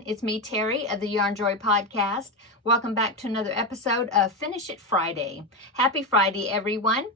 everyone. It's me, Terri, of the Yarn Joy Podcast. Welcome back to another episode of Finish It Friday. Happy Friday, everyone.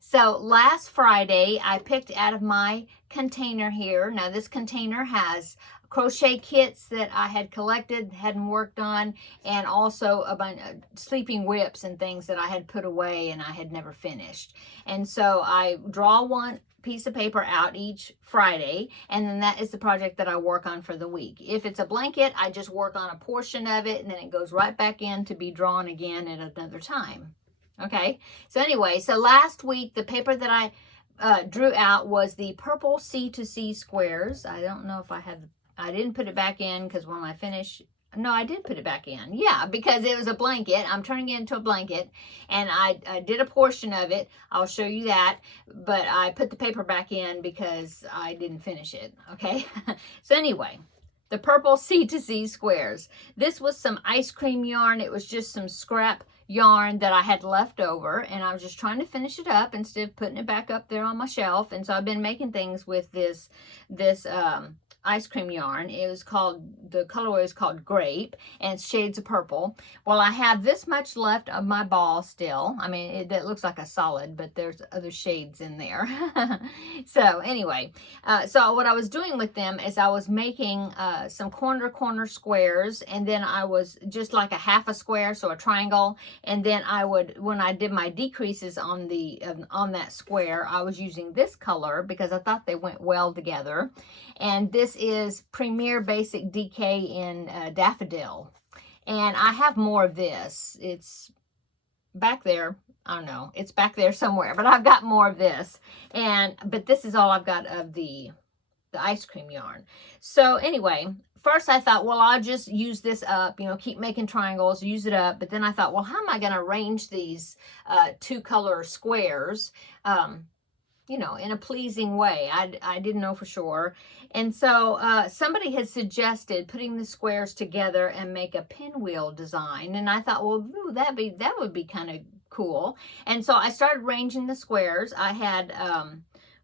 So last Friday, I picked out of my container here. Now, this container has crochet kits that I had collected, hadn't worked on, and also a bunch of sleeping whips and things that I had put away and I had never finished. And so I draw one piece of paper out each Friday, and then that is the project that I work on for the week. If it's a blanket, I just work on a portion of it, and then it goes right back in to be drawn again at another time. Okay, so anyway, so last week the paper that I drew out was the purple C2C squares. I don't know if I didn't put it back in because when I finish, no, I did put it back in. Yeah, because it was a blanket. I'm turning it into a blanket, and I did a portion of it. I'll show you that, but I put the paper back in because I didn't finish it, okay? So anyway, the purple C2C squares. This was some ice cream yarn. It was just some scrap yarn that I had left over, and I was just trying to finish it up instead of putting it back up there on my shelf. And so I've been making things with this ice cream yarn. It was called, the colorway is called Grape, and it's shades of purple. Well, I have this much left of my ball still. I mean, it looks like a solid, but there's other shades in there. So anyway, so what I was doing with them is I was making some corner squares, and then I was just like a half a square, so a triangle, and then I would, when I did my decreases on the on that square, I was using this color because I thought they went well together. And this is Premier Basic DK in Daffodil. And I have more of this. It's back there. I don't know. It's back there somewhere. But I've got more of this. But this is all I've got of the ice cream yarn. So anyway, first I thought, well, I'll just use this up, you know, keep making triangles, use it up. But then I thought, well, how am I going to arrange these two color squares, you know, in a pleasing way? I didn't know for sure. And so somebody had suggested putting the squares together and make a pinwheel design. And I thought, well, ooh, that would be kind of cool. And so I started arranging the squares. I had,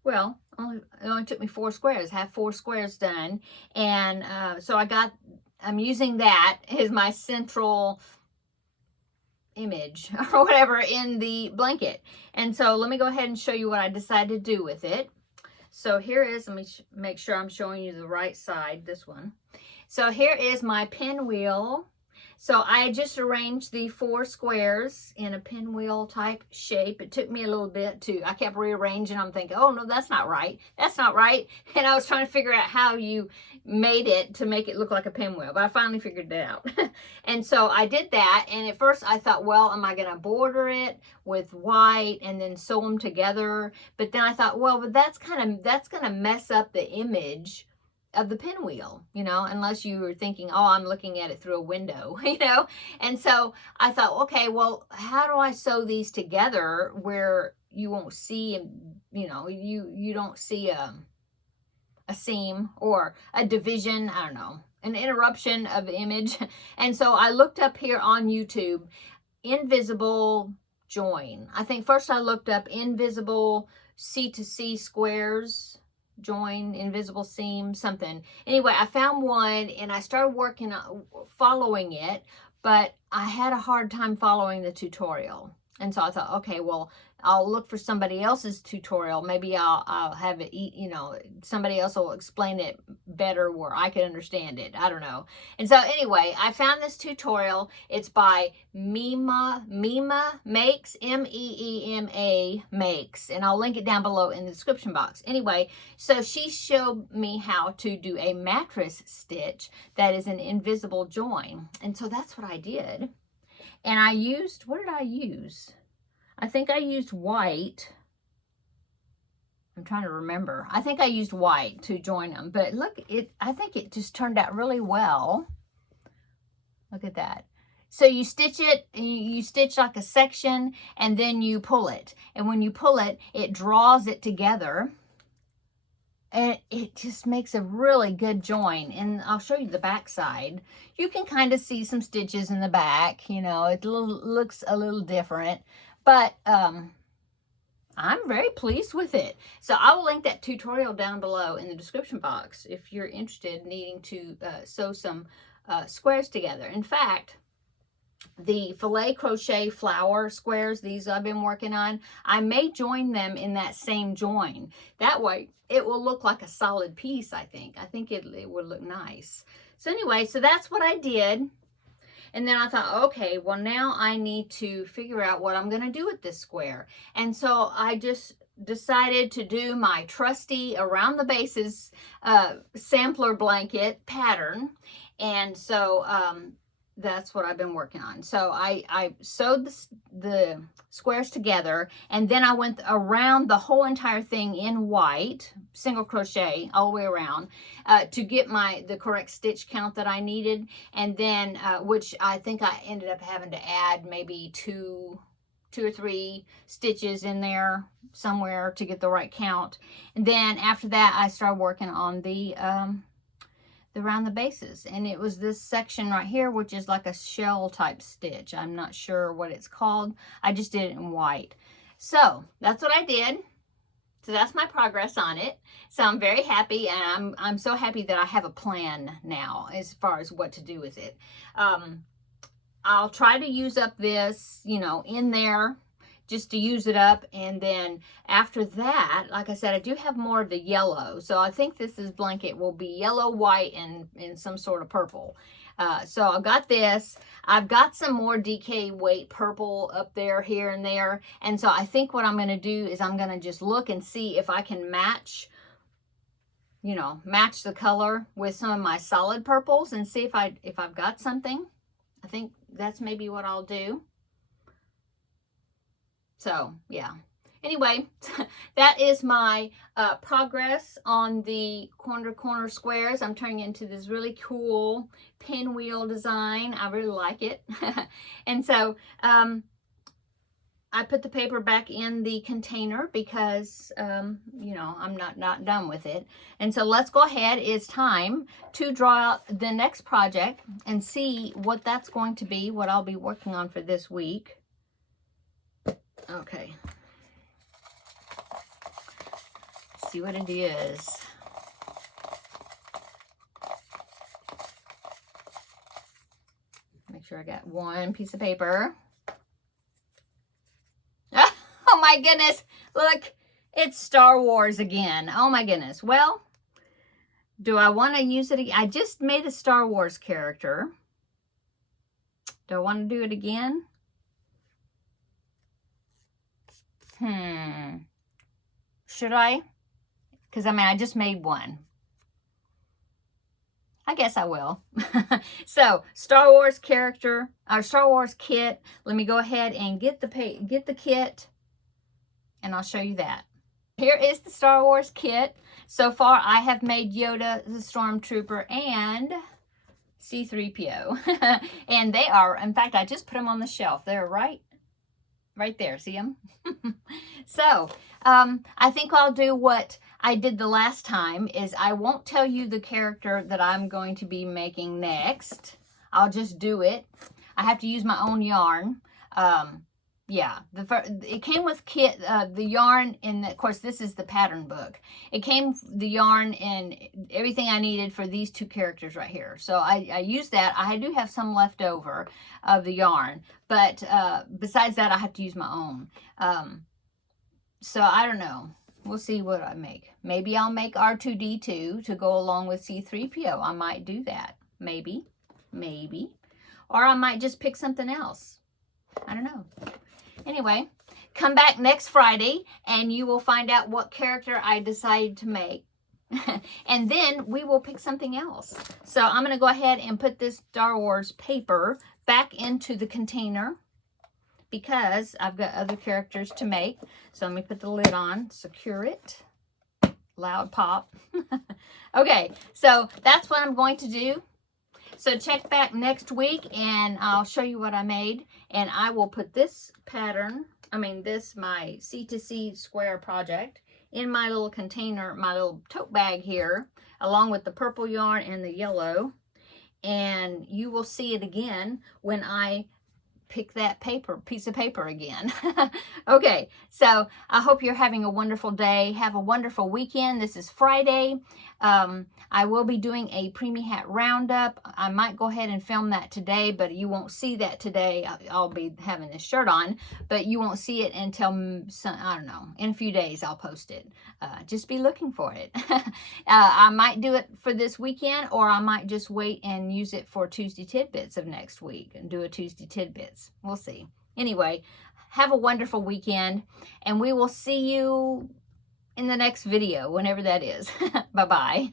well, it only took me 4 squares. I have 4 squares done. And so I'm using that as my central image or whatever in the blanket. And so let me go ahead and show you what I decided to do with it. So here is, let me make sure I'm showing you the right side, this one. So here is my pinwheel. So I just arranged the 4 squares in a pinwheel type shape. It took me a little bit I kept rearranging. I'm thinking, oh no, that's not right. That's not right. And I was trying to figure out how you made it to make it look like a pinwheel, but I finally figured it out. And so I did that. And at first I thought, well, am I going to border it with white and then sew them together? But then I thought, well, but that's going to mess up the image of the pinwheel, you know, unless you were thinking, oh, I'm looking at it through a window, you know. And so I thought, okay, well, how do I sew these together where you won't see, you know, you don't see a seam or a division, I don't know, an interruption of image. And so I looked up here on YouTube, invisible join. I think first I looked up invisible C2C squares, join, invisible seam, something. Anyway, I found one and I started working on following it, but I had a hard time following the tutorial. And so I thought, okay, well, I'll look for somebody else's tutorial. Maybe I'll have it, you know, somebody else will explain it better where I can understand it. I don't know. And so anyway, I found this tutorial. It's by Meema Makes, Meema Makes, and I'll link it down below in the description box. Anyway, so she showed me how to do a mattress stitch that is an invisible join. And so that's what I did. And I used, what did I use? I think I used white. I'm trying to remember. I think I used white to join them. But look, I think it just turned out really well. Look at that. So you stitch it, and you stitch like a section, and then you pull it. And when you pull it, it draws it together. And it just makes a really good join. And I'll show you the back side. You can kind of see some stitches in the back. You know, it looks a little different. But I'm very pleased with it. So I will link that tutorial down below in the description box if you're interested in needing to sew some squares together. In fact, the filet crochet flower squares, these I've been working on, I may join them in that same join. That way it will look like a solid piece, I think. I think it would look nice. So anyway, so that's what I did. And then I thought, okay, well now I need to figure out what I'm going to do with this square. And so I just decided to do my trusty around the bases sampler blanket pattern. And so that's what I've been working on. So I sewed the squares together, and then I went around the whole entire thing in white, single crochet all the way around, to get the correct stitch count that I needed. And then, which I think I ended up having to add maybe two or three stitches in there somewhere to get the right count. And then after that, I started working on the around the bases, and it was this section right here, which is like a shell type stitch. I'm not sure what it's called. I just did it in white. So that's what I did. So that's my progress on it. So I'm very happy, and I'm so happy that I have a plan now as far as what to do with it. I'll try to use up this, you know, in there, just to use it up. And then after that, like I said, I do have more of the yellow. So I think this blanket will be yellow, white, and some sort of purple. So I've got this. I've got some more DK weight purple up there, here and there. And so I think what I'm going to do is I'm going to just look and see if I can match, you know, match the color with some of my solid purples and see if I've got something. I think that's maybe what I'll do. So, yeah. Anyway, that is my progress on the corner squares. I'm turning into this really cool pinwheel design. I really like it. And so, I put the paper back in the container because, you know, I'm not done with it. And so let's go ahead. It's time to draw out the next project and see what that's going to be, what I'll be working on for this week. Okay. Let's see what it is. Make sure I got one piece of paper. Oh my goodness. Look, it's Star Wars again. Oh my goodness. Well, do I want to use it again? I just made a Star Wars character. Do I want to do it again? Should I? Because, I mean, I just made one. I guess I will. So, Star Wars character, our Star Wars kit. Let me go ahead and get the kit, and I'll show you that. Here is the Star Wars kit. So far, I have made Yoda, the Stormtrooper, and C-3PO. And they are, in fact, I just put them on the shelf. They're right there. See them? So, I think I'll do what I did the last time, is I won't tell you the character that I'm going to be making next. I'll just do it. I have to use my own yarn. Yeah, it came with the yarn, and of course this is the pattern book. It came the yarn and everything I needed for these two characters right here. So I used that. I do have some left over of the yarn, but besides that I have to use my own. So I don't know. We'll see what I make. Maybe I'll make R2-D2 to go along with C-3PO. I might do that. Maybe. Or I might just pick something else. I don't know. Anyway, come back next Friday and you will find out what character I decide to make. And then we will pick something else. So I'm going to go ahead and put this Star Wars paper back into the container because I've got other characters to make. So let me put the lid on, secure it. Loud pop. Okay, so that's what I'm going to do. So check back next week and I'll show you what I made. And I will put this pattern, my C2C square project, in my little container, my little tote bag here, along with the purple yarn and the yellow. And you will see it again when I pick that piece of paper again. Okay, so I hope you're having a wonderful day. Have a wonderful weekend. This is Friday. I will be doing a Preemie Hat Roundup. I might go ahead and film that today, but you won't see that today. I'll be having this shirt on, but you won't see it until, I don't know, in a few days I'll post it. Just be looking for it. I might do it for this weekend, or I might just wait and use it for Tuesday Tidbits of next week and do a Tuesday Tidbits. We'll see. Anyway, have a wonderful weekend, and we will see you in the next video, whenever that is. Bye-bye.